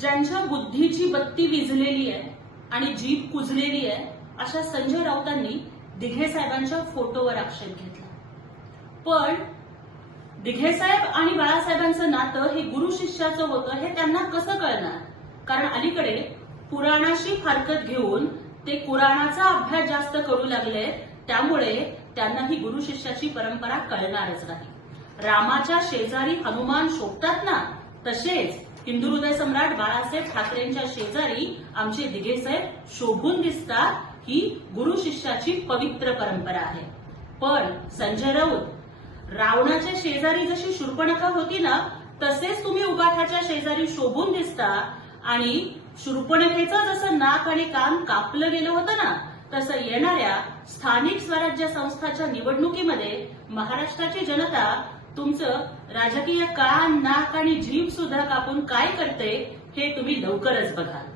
ज्यांच्या बुद्धीची बत्ती विझलेली आहे आणि जीभ कुजलेली आहे अशा संजय राऊतांनी दिघे साहेबांच्या फोटोवर आक्षेप घेतला. पण दिघे साहेब आणि बाळासाहेबांचं नातं हे गुरु शिष्याचं होतं हे त्यांना कसं कळणार? कारण अलीकडे पुराणाशी फारकत घेऊन ते कुराणाचा अभ्यास जास्त करू लागले, त्यामुळे त्यांना ही गुरु शिष्याची परंपरा कळणारच नाही. रामाच्या शेजारी हनुमान शोभतात ना, तसेच हिंदू हृदय सम्राट बाळासाहेब ठाकरेंच्या शेजारी आमचे दिघे साहेब शोभून दिसतात. ही गुरु शिष्याची पवित्र परंपरा आहे. पण संजय राऊत, रावणाच्या शेजारी जशी शूर्पणखा होती ना, तसेच तुम्ही उबाठाच्या शेजारी शोभून दिसता. आणि शूर्पणखेचं जसं नाक आणि कान कापलं गेलं होतं ना, तसं येणाऱ्या स्थानिक स्वराज्य संस्थाच्या निवडणुकीमध्ये महाराष्ट्राची जनता तुमचं राजकीय कान, नाक आणि जीभ सुद्धा कापून काय करते हे तुम्ही लवकरच बघाल.